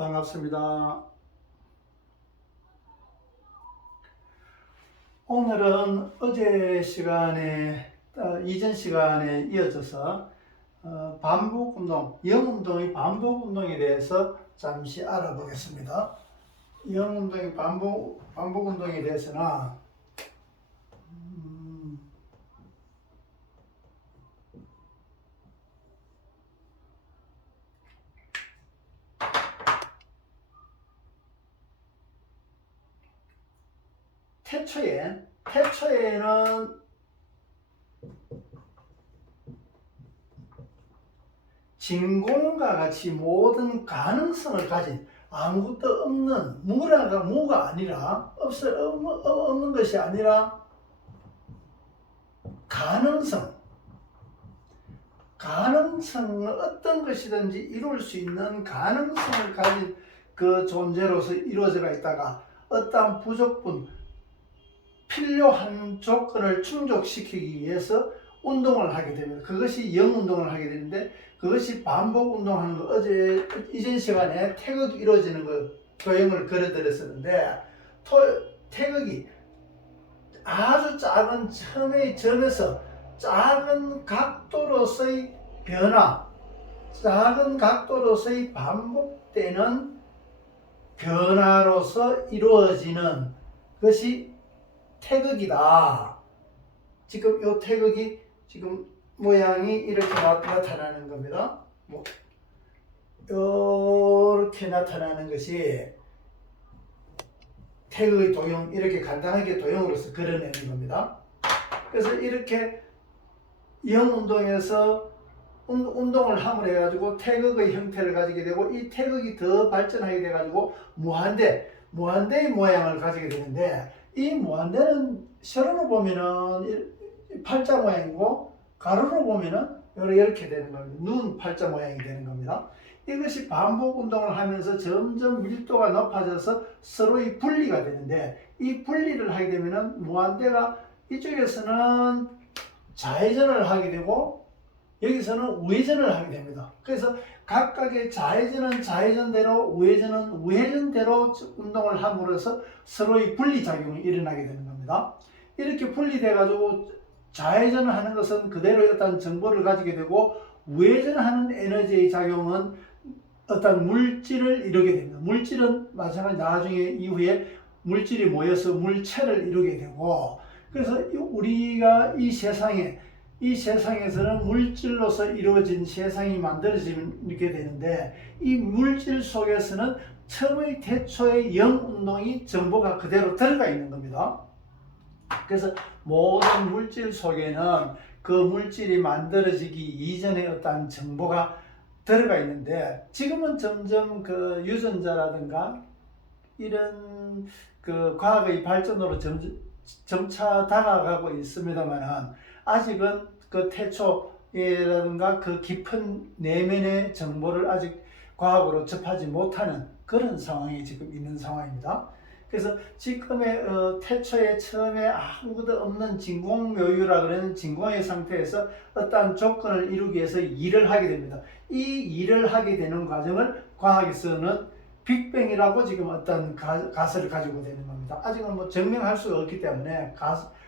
반갑습니다. 오늘은 어제 시간에 이전 시간에 이어져서 반복 운동, 영 운동의 반복 운동에 대해서 잠시 알아보겠습니다. 영 운동의 반복 운동에 대해서는 태초에는 진공과 같이 모든 가능성을 가진 아무것도 없는 무가 아니라 없는 것이 아니라 가능성은 어떤 것이든지 이룰 수 있는 가능성을 가진 그 존재로서 이루어져 있다가 어떠한 부족분, 필요한 조건을 충족시키기 위해서 운동을 하게 됩니다. 그것이 영운동을 하게 되는데, 그것이 반복 운동하는 거, 어제 이전 시간에 태극이 이루어지는 거 도형을 그려드렸었는데, 태극이 아주 작은 처음의 점에서 작은 각도로서의 변화, 작은 각도로서의 반복되는 변화로서 이루어지는 것이 태극이다. 지금 이 태극이 지금 모양이 이렇게 나타나는 겁니다. 이렇게 나타나는 것이 태극의 도형, 이렇게 간단하게 도형으로서 그려내는 겁니다. 그래서 이렇게 영운동에서 운동을 함으로 해가지고 태극의 형태를 가지게 되고, 이 태극이 더 발전하게 돼가지고 무한대의 모양을 가지게 되는데, 이 무한대는 세로로 보면은 팔자 모양이고 가로로 보면은 이렇게 되는 겁니다. 눈 팔자 모양이 되는 겁니다. 이것이 반복 운동을 하면서 점점 밀도가 높아져서 서로의 분리가 되는데, 이 분리를 하게 되면은 무한대가 이쪽에서는 좌회전을 하게 되고 여기서는 우회전을 하게 됩니다. 그래서 각각의 좌회전은 좌회전대로, 우회전은 우회전대로 운동을 함으로써 서로의 분리작용이 일어나게 되는 겁니다. 이렇게 분리돼 가지고 좌회전을 하는 것은 그대로 어떤 정보를 가지게 되고, 우회전하는 에너지의 작용은 어떤 물질을 이루게 됩니다. 물질은 마찬가지 나중에 이후에 물질이 모여서 물체를 이루게 되고, 그래서 우리가 이 세상에서는 물질로서 이루어진 세상이 만들어지게 되는데, 이 물질 속에서는 처음의 태초의 영운동이 정보가 그대로 들어가 있는 겁니다. 그래서 모든 물질 속에는 그 물질이 만들어지기 이전의 어떤 정보가 들어가 있는데, 지금은 점점 그 유전자라든가 이런 그 과학의 발전으로 점차 다가가고 있습니다만, 아직은 그 태초라든가 그 깊은 내면의 정보를 아직 과학으로 접하지 못하는 그런 상황이 지금 있는 상황입니다. 그래서 지금의 태초의 처음에 아무것도 없는 진공묘유라 그러는 진공의 상태에서 어떠한 조건을 이루기 위해서 일을 하게 됩니다. 이 일을 하게 되는 과정을 과학에서는 빅뱅이라고 지금 어떤 가설을 가지고 되는 겁니다. 아직은 증명할 수가 없기 때문에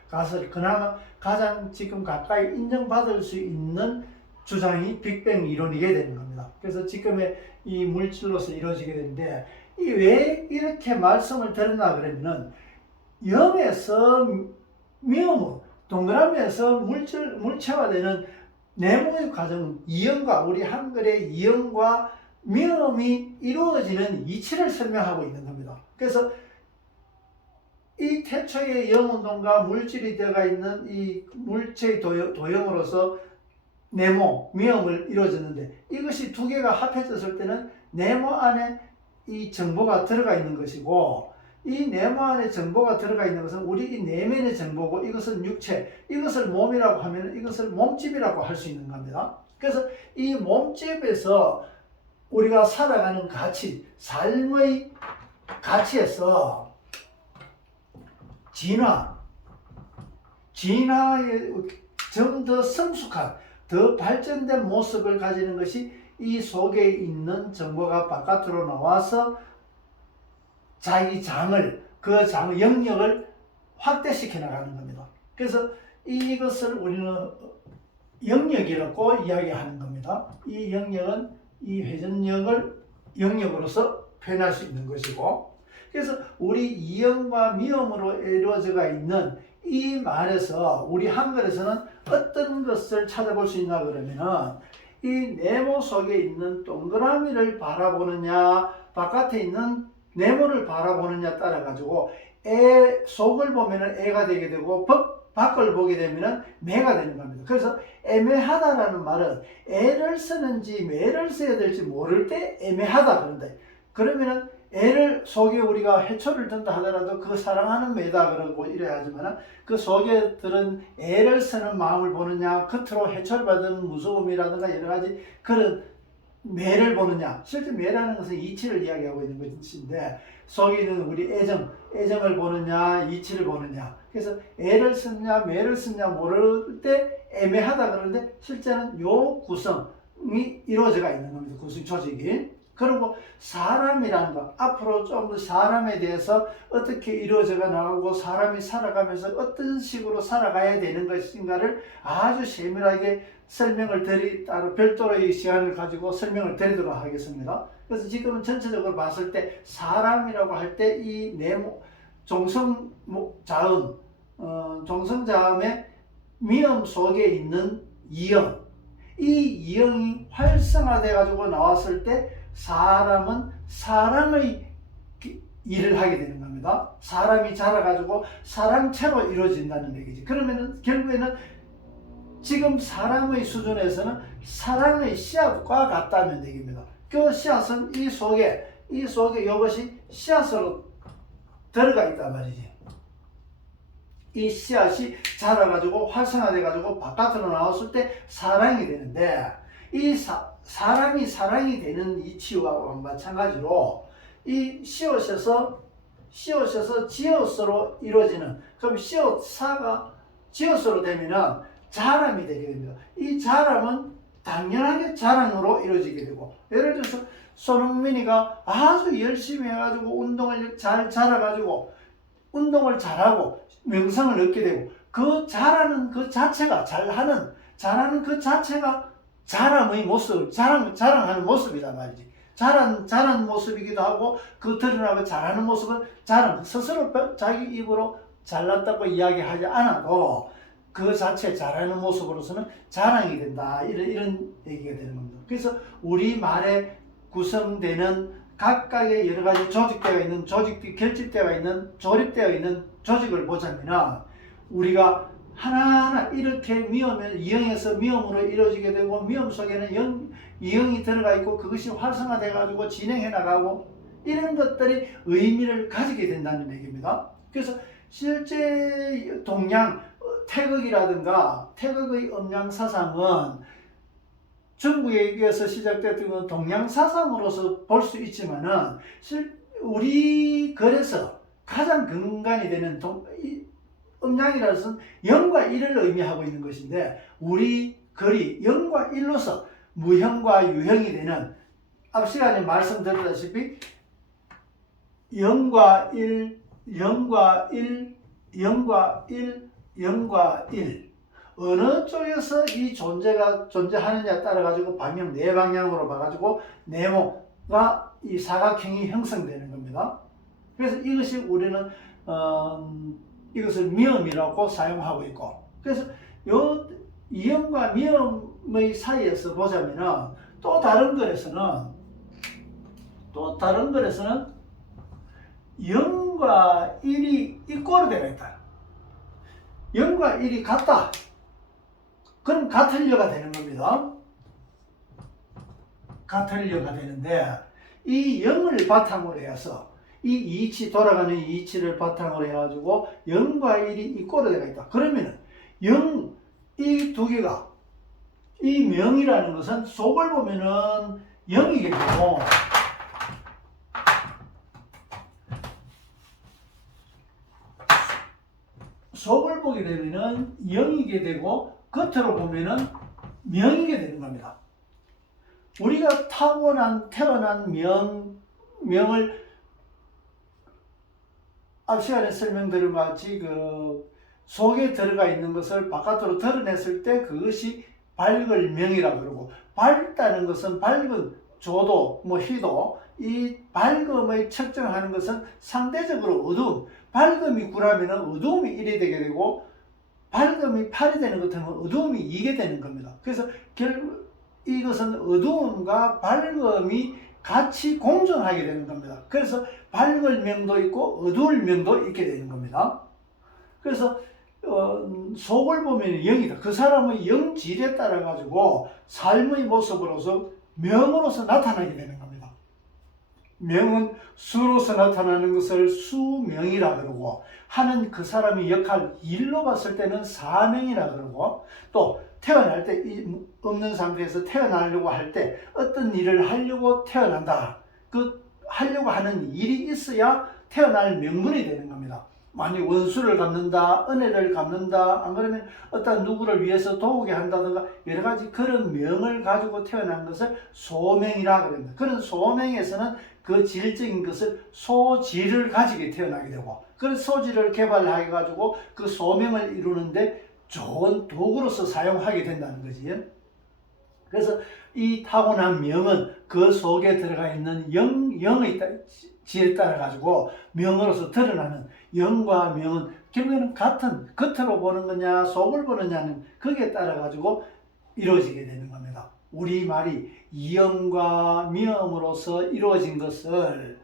가설, 그나마 가장 지금 가까이 인정받을 수 있는 주장이 빅뱅 이론이게 되는 겁니다. 그래서 지금의 이 물질로서 이루어지게 되는데, 왜 이렇게 말씀을 드렸나 그러면은, 0에서 미음으로 동그라미에서 물체가 되는 네모의 과정은 이음과, 우리 한글의 이음과 미음이 이루어지는 이치를 설명하고 있는 겁니다. 그래서 이 태초의 영운동과 물질이 되어가 있는 이 물체의 도형으로서 네모, 미음을 이루어졌는데, 이것이 두 개가 합해졌을 때는 네모 안에 이 정보가 들어가 있는 것이고, 이 네모 안에 정보가 들어가 있는 것은 우리 이 내면의 정보고, 이것은 육체, 이것을 몸이라고 하면 이것을 몸집이라고 할 수 있는 겁니다. 그래서 이 몸집에서 우리가 살아가는 가치, 삶의 가치에서 진화의 좀 더 성숙한, 더 발전된 모습을 가지는 것이 이 속에 있는 정보가 바깥으로 나와서 자기 장을, 그 장 영역을 확대시켜 나가는 겁니다. 그래서 이것을 우리는 영역이라고 이야기하는 겁니다. 이 영역은 이 회전력을 영역으로서 표현할 수 있는 것이고, 그래서 우리 이음과 미음으로 이루어져 있는 이 말에서 우리 한글에서는 어떤 것을 찾아볼 수 있나 그러면은 이 네모 속에 있는 동그라미를 바라보느냐 바깥에 있는 네모를 바라보느냐 따라 가지고 애 속을 보면은 애가 되게 되고 밖을 보게 되면은 매가 되는 겁니다. 그래서 애매하다라는 말은 애를 쓰는지 매를 써야 될지 모를 때 애매하다 그런데, 그러면은 애를 속에 우리가 해초를 든다 하더라도 그 사랑하는 매다 그러고 이래야 하지만 그 속에 들은 애를 쓰는 마음을 보느냐 겉으로 해초를 받은 무서움이라든가 여러 가지 그런 매를 보느냐, 실제 매라는 것은 이치를 이야기하고 있는 것인데 속에 있는 우리 애정을 보느냐 이치를 보느냐, 그래서 애를 쓰느냐 매를 쓰느냐 모를 때 애매하다 그러는데 실제는 요 구성이 이루어져 있는 겁니다. 구성 조직이. 그리고 사람이라는 것, 앞으로 좀 더 사람에 대해서 어떻게 이루어져 나가고 사람이 살아가면서 어떤 식으로 살아가야 되는 것인가를 아주 세밀하게 설명을 따로 별도로 이 시간을 가지고 설명을 드리도록 하겠습니다. 그래서 지금은 전체적으로 봤을 때 사람이라고 할 때 이 네모 종성자음, 종성자음의 미음 속에 있는 이형, 이 이형이 활성화돼 가지고 나왔을 때 사람은 사랑의 일을 하게 되는 겁니다. 사람이 자라가지고 사랑체로 이루어진다는 얘기지. 그러면은 결국에는 지금 사람의 수준에서는 사랑의 씨앗과 같다는 얘기입니다. 그 씨앗은 이 속에 이것이 씨앗으로 들어가 있단 말이지. 이 씨앗이 자라가지고 활성화돼가지고 바깥으로 나왔을 때 사랑이 되는데, 이 사람이 되는 이치와 마찬가지로 이 씨앗에서 지어스로 이루어지는, 그럼 씨앗사가 지어스로 되면은 자람이 되게 됩니다. 이 자람은 당연하게 자랑으로 이루어지게 되고, 예를 들어서 손흥민이가 아주 열심히 해가지고 운동을 잘 잘해가지고 운동을 잘하고 명성을 얻게 되고, 그 잘하는 그 자체가 잘하는 그 자체가 자랑의 모습, 자랑하는 모습이란 말이지. 자란 모습이기도 하고, 그 드러나고 잘하는 모습은 자랑, 스스로 자기 입으로 잘났다고 이야기하지 않아도 그 자체 잘하는 모습으로서는 자랑이 된다. 이런 얘기가 되는 겁니다. 그래서 우리 말에 구성되는 각각의 여러 가지 조직되어 있는, 결집되어 있는, 조립되어 있는 조직을 보자면 우리가 하나하나 이렇게 이형에서 미음으로 이루어지게 되고, 미음 속에는 이형이 들어가 있고 그것이 활성화돼 가지고 진행해 나가고 이런 것들이 의미를 가지게 된다는 얘기입니다. 그래서 실제 태극이라든가 태극의 음양사상은 중국에서 시작됐던 동양사상으로서 볼 수 있지만은 우리 글에서 가장 근간이 되는 음양이라는 것은 0과 1을 의미하고 있는 것인데, 우리 글이 0과 1로서 무형과 유형이 되는, 앞 시간에 말씀드렸다시피 0과 1, 0과 1, 0과 1, 0과 1, 어느 쪽에서 이 존재가 존재하느냐에 따라 가지고 방향, 네 방향으로 봐가지고 네모가 이 사각형이 형성되는 겁니다. 그래서 이것이 우리는 이것을 미음이라고 사용하고 있고, 그래서 요 이음과 미음의 사이에서 보자면은 또 다른 글에서는 0과 1이 이꼴로 되어 있다. 0과 1이 같다. 그럼 같으려가 되는 겁니다. 같으려가 되는데, 이 0을 바탕으로 해서 이 이치, 돌아가는 이치를 바탕으로 해가지고 0과 1이 이꼴로 되어 있다. 그러면은 0, 이 두 개가, 이 명이라는 것은 속을 보면은 0이게 되고, 속을 보게 되면은 0이게 되고 겉으로 보면은 명이게 되는 겁니다. 우리가 태어난 명을 앞 시간에 설명드린 것 같이 그 속에 들어가 있는 것을 바깥으로 드러냈을 때 그것이 밝을 명이라고 그러고, 밝다는 것은 밝은 조도, 희도, 이 밝음의 측정하는 것은 상대적으로 어두움, 밝음이 9라면 어두움이 1이 되게 되고, 밝음이 8이 되는 것 같으면 어두움이 2게 되는 겁니다. 그래서 결국 이것은 어두움과 밝음이 같이 공존하게 되는 겁니다. 그래서 밝을 명도 있고 어두울 명도 있게 되는 겁니다. 그래서 속을 보면 0이다. 그 사람의 영질에 따라 가지고 삶의 모습으로서 명으로서 나타나게 되는 겁니다. 명은 수로서 나타나는 것을 수명이라 그러고, 하는 그 사람의 역할, 일로 봤을 때는 사명이라 그러고, 또 태어날 때 없는 상태에서 태어나려고 할 때 어떤 일을 하려고 태어난다. 그 하려고 하는 일이 있어야 태어날 명분이 되는 겁니다. 만약 원수를 갚는다, 은혜를 갚는다, 안 그러면 어떤 누구를 위해서 도우게 한다든가 여러 가지 그런 명을 가지고 태어난 것을 소명이라 그럽니다. 그런 소명에서는 그 질적인 것을 소질을 가지게 태어나게 되고, 그 소질을 개발해 가지고 그 소명을 이루는데 좋은 도구로서 사용하게 된다는 거지. 그래서 이 타고난 명은 그 속에 들어가 있는 영의 지에 따라 가지고 명으로서 드러나는, 영과 명은 결국에는 같은, 겉으로 보는 거냐 속을 보느냐는 거기에 따라 가지고 이루어지게 되는 겁니다. 우리말이 이음과 미음으로서 이루어진 것을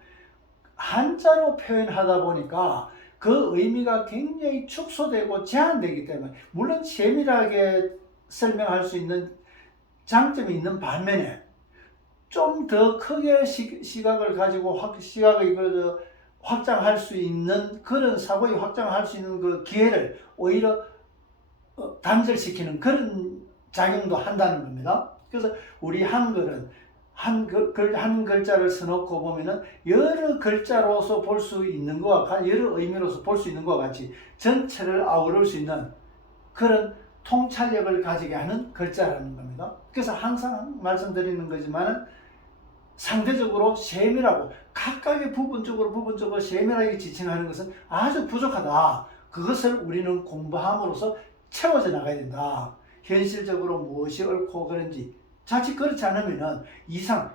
한자로 표현하다 보니까 그 의미가 굉장히 축소되고 제한되기 때문에, 물론 세밀하게 설명할 수 있는 장점이 있는 반면에 좀 더 크게 시각을 가지고 시각의 확장할 수 있는, 그런 사고의 확장할 수 있는 그 기회를 오히려 단절시키는 그런 작용도 한다는 겁니다. 그래서 우리 한글은 한 글자를 써놓고 보면은 여러 글자로서 볼 수 있는 것과 여러 의미로서 볼 수 있는 것과 같이 전체를 아우를 수 있는 그런 통찰력을 가지게 하는 글자라는 겁니다. 그래서 항상 말씀드리는 거지만 상대적으로 세밀하고 각각의 부분적으로 세밀하게 지칭하는 것은 아주 부족하다. 그것을 우리는 공부함으로써 채워져 나가야 된다. 현실적으로 무엇이 옳고 그런지 자칫 그렇지 않으면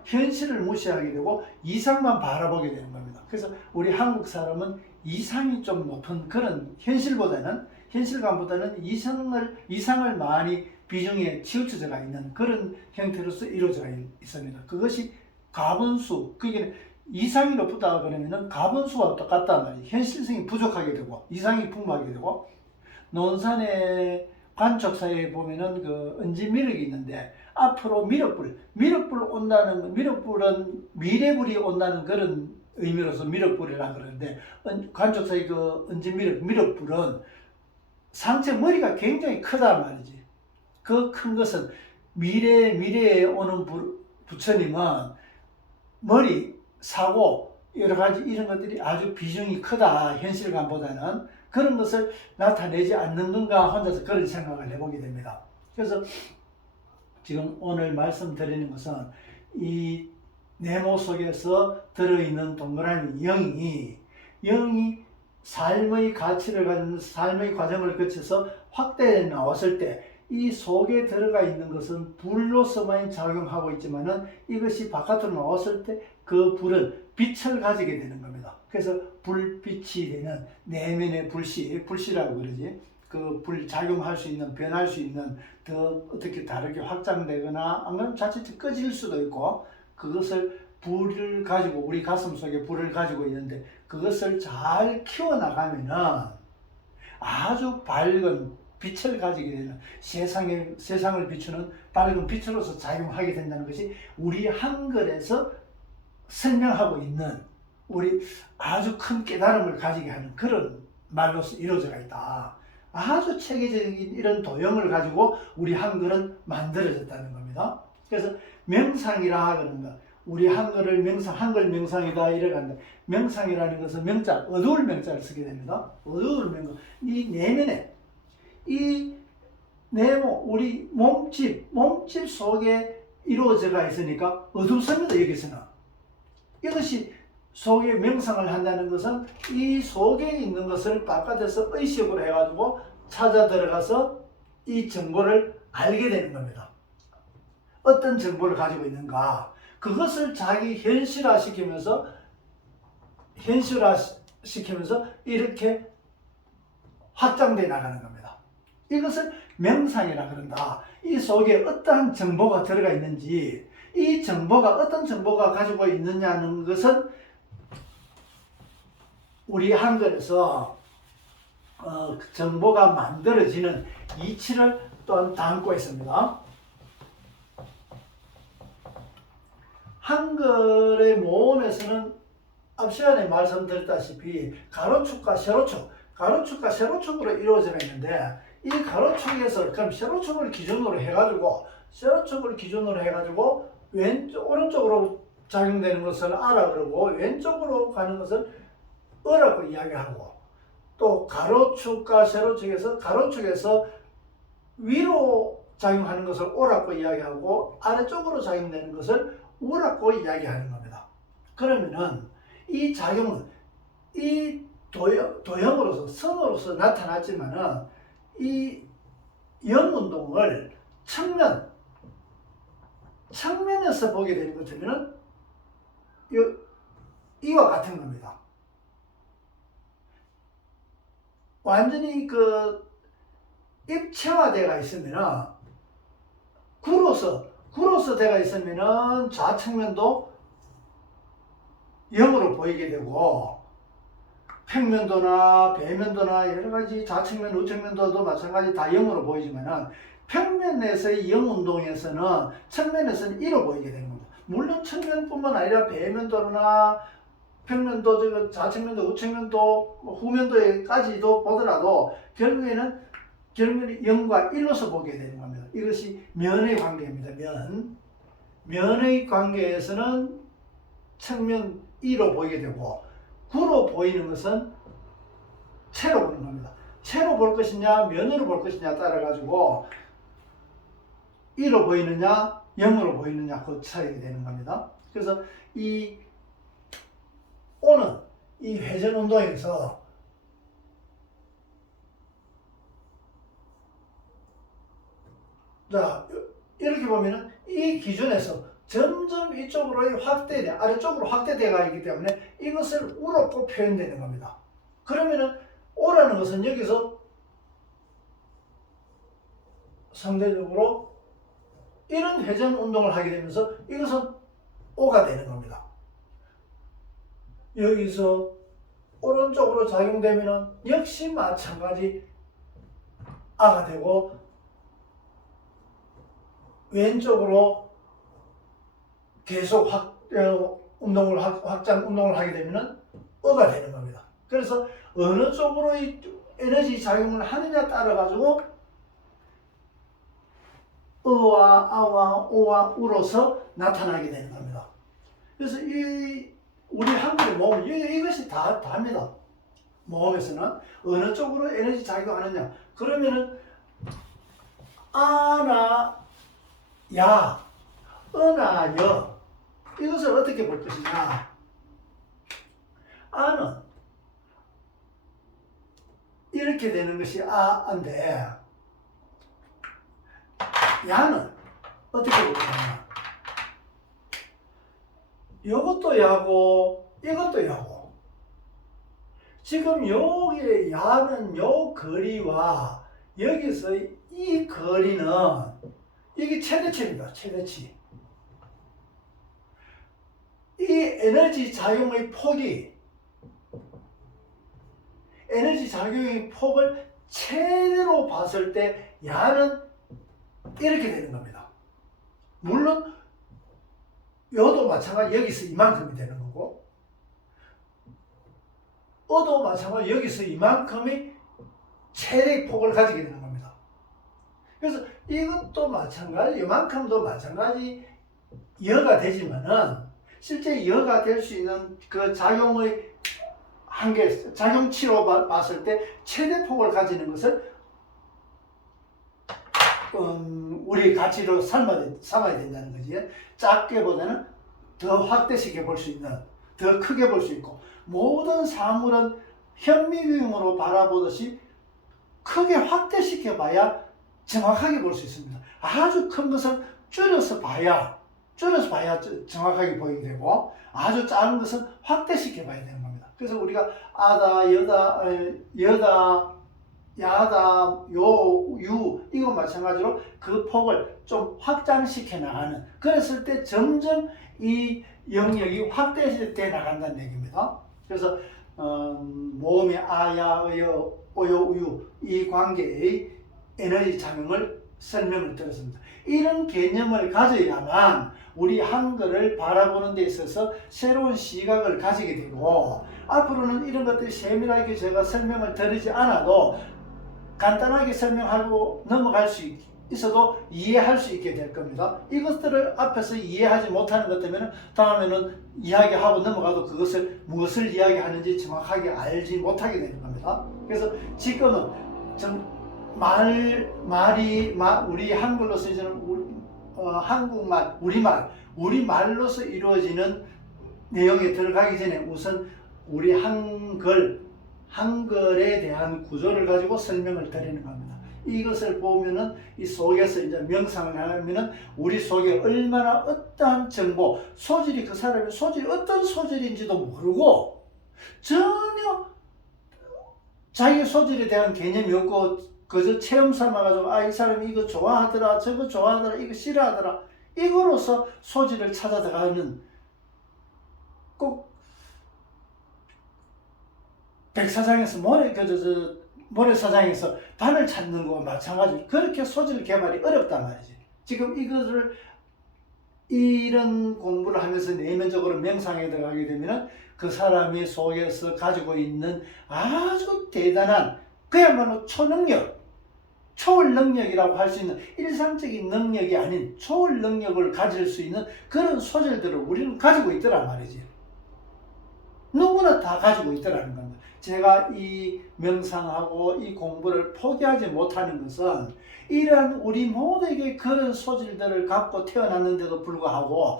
현실을 무시하게 되고 이상만 바라보게 되는 겁니다. 그래서 우리 한국 사람은 이상이 좀 높은 그런 현실감보다는 이상을 많이 비중에 치우쳐져 있는 그런 형태로서 이루어져 있습니다. 그것이 가분수, 그게 이상이 높다 그러면은 가분수와 똑같단 말이에요. 현실성이 부족하게 되고 이상이 풍부하게 되고, 논산의 관촉사에 보면은 그 은진미륵이 있는데 앞으로 미륵불은 미래불이 온다는 그런 의미로서 미륵불이라 그러는데, 관촉사의 그 미륵불은 상체 머리가 굉장히 크단 말이지. 그 큰 것은 미래에 오는 부처님은 머리, 사고, 여러 가지 이런 것들이 아주 비중이 크다. 현실감보다는 그런 것을 나타내지 않는 건가 혼자서 그런 생각을 해보게 됩니다. 그래서 지금 오늘 말씀드리는 것은 이 네모 속에서 들어있는 동그라미 영이 삶의 가치를 가진 삶의 과정을 거쳐서 확대해 나왔을 때 이 속에 들어가 있는 것은 불로서만 작용하고 있지만은 이것이 바깥으로 나왔을 때 그 불은 빛을 가지게 되는 겁니다. 그래서 불빛이 되는 내면의 불씨라고 그러지. 그 불 작용할 수 있는, 변할 수 있는, 더 어떻게 다르게 확장되거나 아니면 자칫 꺼질 수도 있고, 그것을 불을 가지고 우리 가슴 속에 불을 가지고 있는데 그것을 잘 키워나가면은 아주 밝은 빛을 가지게 되는, 세상을 비추는 밝은 빛으로서 작용하게 된다는 것이 우리 한글에서 설명하고 있는 우리 아주 큰 깨달음을 가지게 하는 그런 말로서 이루어져 있다. 아주 체계적인 이런 도형을 가지고 우리 한글은 만들어졌다는 겁니다. 그래서 명상이라 하는 것, 우리 한글 명상이다 이래 간다. 명상이라는 것은 명자, 어두울 명자를 쓰게 됩니다. 어두울 명자, 이 내면에 이 네모, 우리 몸집 속에 이루어져가 있으니까 어둡습니다. 여기서는. 이것이 속에 명상을 한다는 것은 이 속에 있는 것을 바깥에서 의식으로 해가지고 찾아 들어가서 이 정보를 알게 되는 겁니다. 어떤 정보를 가지고 있는가, 그것을 자기 현실화시키면서 이렇게 확장되어 나가는 겁니다. 이것을 명상이라 그런다. 이 속에 어떠한 정보가 들어가 있는지, 이 정보가 어떤 정보가 가지고 있느냐는 것은 우리 한글에서 정보가 만들어지는 이치를 또한 담고 있습니다. 한글의 모음에서는 앞 시간에 말씀드렸다시피 가로축과 세로축으로 이루어져 있는데, 이 가로축에서 그럼 세로축을 기준으로 해가지고 오른쪽으로 작용되는 것을 아라 그러고 왼쪽으로 가는 것을 어라고 이야기하고, 또 가로축과 세로축에서 가로축에서 위로 작용하는 것을 오라고 이야기하고 아래쪽으로 작용되는 것을 우라고 이야기하는 겁니다. 그러면은 이 작용은 이 도형으로서 선으로서 나타났지만은 이 영운동을 측면에서 보게 되는 것 같으면은 이와 같은 겁니다. 완전히 그 입체화되어 있으면은 구로서 되어 있으면은 좌측면도 0으로 보이게 되고, 평면도나 배면도나 여러 가지 좌측면, 우측면도도 마찬가지 다 0으로 보이지만은 평면에서의 영운동에서는 측면에서는 1로 보이게 되는 겁니다. 물론 측면뿐만 아니라 배면도나 평면도, 좌측면도, 우측면도, 후면도까지도 보더라도 결국에는 0과 1로서 보게 되는 겁니다. 이것이 면의 관계입니다. 면의 관계에서는 측면 2로 보이게 되고, 구로 보이는 것은 채로 보는 겁니다. 채로 볼 것이냐 면으로 볼 것이냐 따라 가지고 1로 보이느냐 0으로 보이느냐 그 차이가 되는 겁니다. 그래서 이 오는 이 회전 운동에서 자, 이렇게 보면은 이 기준에서 점점 이쪽으로 아래쪽으로 확대되어 있기 때문에 이것을 우로 꼭 표현되는 겁니다. 그러면은 오라는 것은 여기서 상대적으로 이런 회전 운동을 하게 되면서 이것은 오가 되는 겁니다. 여기서 오른쪽으로 작용되면은 역시 마찬가지 아가 되고, 왼쪽으로 계속 확장 운동을 하게 되면은 어가 되는 겁니다. 그래서 어느 쪽으로 이 에너지 작용을 하느냐 따라 가지고 어와 아와 오와 우로서 나타나게 되는 겁니다. 그래서 이 우리 한글의 모음 이것이 다입니다. 모음에서는 어느 쪽으로 에너지 작용하느냐, 그러면은 아나 야, 어나 여, 이것을 어떻게 볼 것이냐. 아는 이렇게 되는 것이 아인데, 야는 어떻게 볼 거냐. 이것도 야고 이것도 야고. 지금 여기에 야는 요 거리와 여기서 이 거리는 이게 최대치입니다. 최대치. 이 에너지 작용의 폭을 최대로 봤을 때 야는 이렇게 되는 겁니다. 물론 여도 마찬가지 여기서 이만큼이 되는 거고, 어도 마찬가지 여기서 이만큼의 최대 폭을 가지게 되는 겁니다. 그래서 이것도 마찬가지, 이만큼도 마찬가지 여가 되지만은 실제 여가 될 수 있는 그 작용의 한계, 작용치로 봤을 때 최대 폭을 가지는 것을 우리 가치로 삼아야 된다는 거지. 작게보다는 더 확대시켜 볼 수 있는, 더 크게 볼 수 있고, 모든 사물은 현미경으로 바라보듯이 크게 확대시켜 봐야 정확하게 볼 수 있습니다. 아주 큰 것은 줄여서 봐야 정확하게 보이게 되고, 아주 작은 것은 확대시켜 봐야 되는 겁니다. 그래서 우리가 아다, 여다, 야다, 유 이거 마찬가지로 그 폭을 좀 확장시켜 나가는, 그랬을 때 점점 이 영역이 확대돼 나간다는 얘기입니다. 그래서 모음의 아야, 어여, 오요, 우유 이 관계의 에너지 작용을 설명을 드렸습니다. 이런 개념을 가져야만 우리 한글을 바라보는 데 있어서 새로운 시각을 가지게 되고, 앞으로는 이런 것들이 세밀하게 제가 설명을 드리지 않아도 간단하게 설명하고 넘어갈 수 있어도 이해할 수 있게 될 겁니다. 이것들을 앞에서 이해하지 못하는 것 때문에 다음에는 이야기하고 넘어가도 그것을 무엇을 이야기하는지 정확하게 알지 못하게 되는 겁니다. 그래서 지금은 우리 한글로 쓰이는 한국말, 우리말로서 이루어지는 내용에 들어가기 전에 우선 우리 한글에 대한 구조를 가지고 설명을 드리는 겁니다. 이것을 보면은 이 속에서 이제 명상을 하면은 우리 속에 얼마나 어떠한 정보, 소질이 그 사람의 소질이 어떤 소질인지도 모르고 전혀 자기 소질에 대한 개념이 없고 그저 체험 삼아가지고 이 사람이 이거 좋아하더라, 저거 좋아하더라, 이거 싫어하더라, 이거로서 소질을 찾아 들어가는, 꼭 백사장에서 모래사장에서 바늘 찾는 거와 마찬가지로 그렇게 소질 개발이 어렵단 말이지. 지금 이런 공부를 하면서 내면적으로 명상에 들어가게 되면 그 사람이 속에서 가지고 있는 아주 대단한, 그야말로 초월 능력이라고 할 수 있는, 일상적인 능력이 아닌 초월 능력을 가질 수 있는 그런 소질들을 우리는 가지고 있더란 말이지. 누구나 다 가지고 있더라는 겁니다. 제가 이 명상하고 이 공부를 포기하지 못하는 것은 이러한 우리 모두에게 그런 소질들을 갖고 태어났는데도 불구하고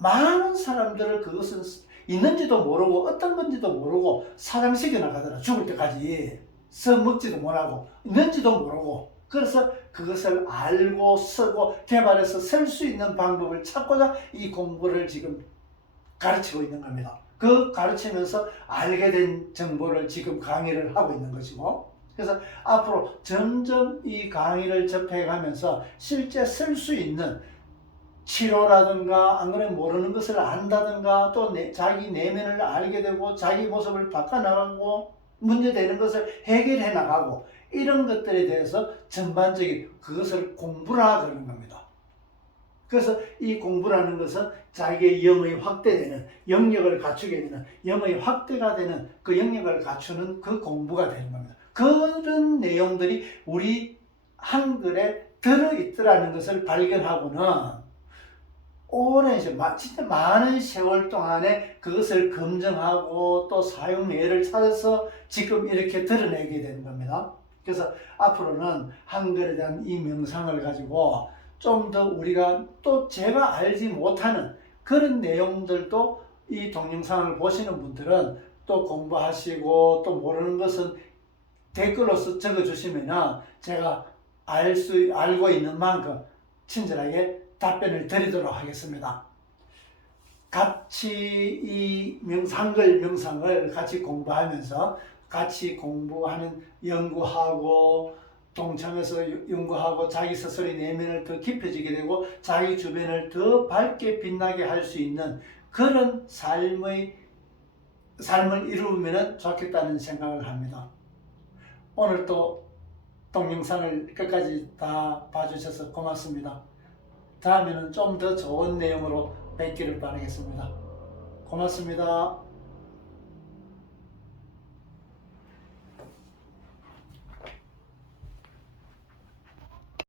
많은 사람들을 그것은 있는지도 모르고 어떤 건지도 모르고 사장시켜 나가더라. 죽을 때까지 써먹지도 못하고 있는지도 모르고, 그래서 그것을 알고 쓰고 개발해서 쓸 수 있는 방법을 찾고자 이 공부를 지금 가르치고 있는 겁니다. 그 가르치면서 알게 된 정보를 지금 강의를 하고 있는 것이고, 그래서 앞으로 점점 이 강의를 접해가면서 실제 쓸 수 있는 치료라든가 안 그러면 모르는 것을 안다든가 또 자기 내면을 알게 되고 자기 모습을 바꿔나가고 문제되는 것을 해결해 나가고, 이런 것들에 대해서 전반적인 그것을 공부라 그러는 겁니다. 그래서 이 공부라는 것은 자기의 영의 확대되는, 영역을 갖추게 되는, 영의 확대가 되는 그 영역을 갖추는 그 공부가 되는 겁니다. 그런 내용들이 우리 한글에 들어있더라는 것을 발견하고는 오랜 시간, 진짜 많은 세월 동안에 그것을 검증하고 또 사용 예를 찾아서 지금 이렇게 드러내게 되는 겁니다. 그래서 앞으로는 한글에 대한 이 명상을 가지고 좀 더 우리가 또 제가 알지 못하는 그런 내용들도 이 동영상을 보시는 분들은 또 공부하시고 또 모르는 것은 댓글로서 적어주시면 제가 알고 있는 만큼 친절하게 답변을 드리도록 하겠습니다. 같이 이 한글 명상을 같이 공부하면서 같이 공부하는, 연구하고 동참해서 연구하고 자기 스스로의 내면을 더 깊어지게 되고 자기 주변을 더 밝게 빛나게 할 수 있는 그런 삶을 이루면 좋겠다는 생각을 합니다. 오늘 또 동영상을 끝까지 다 봐주셔서 고맙습니다. 다음에는 좀 더 좋은 내용으로 뵙기를 바라겠습니다. 고맙습니다.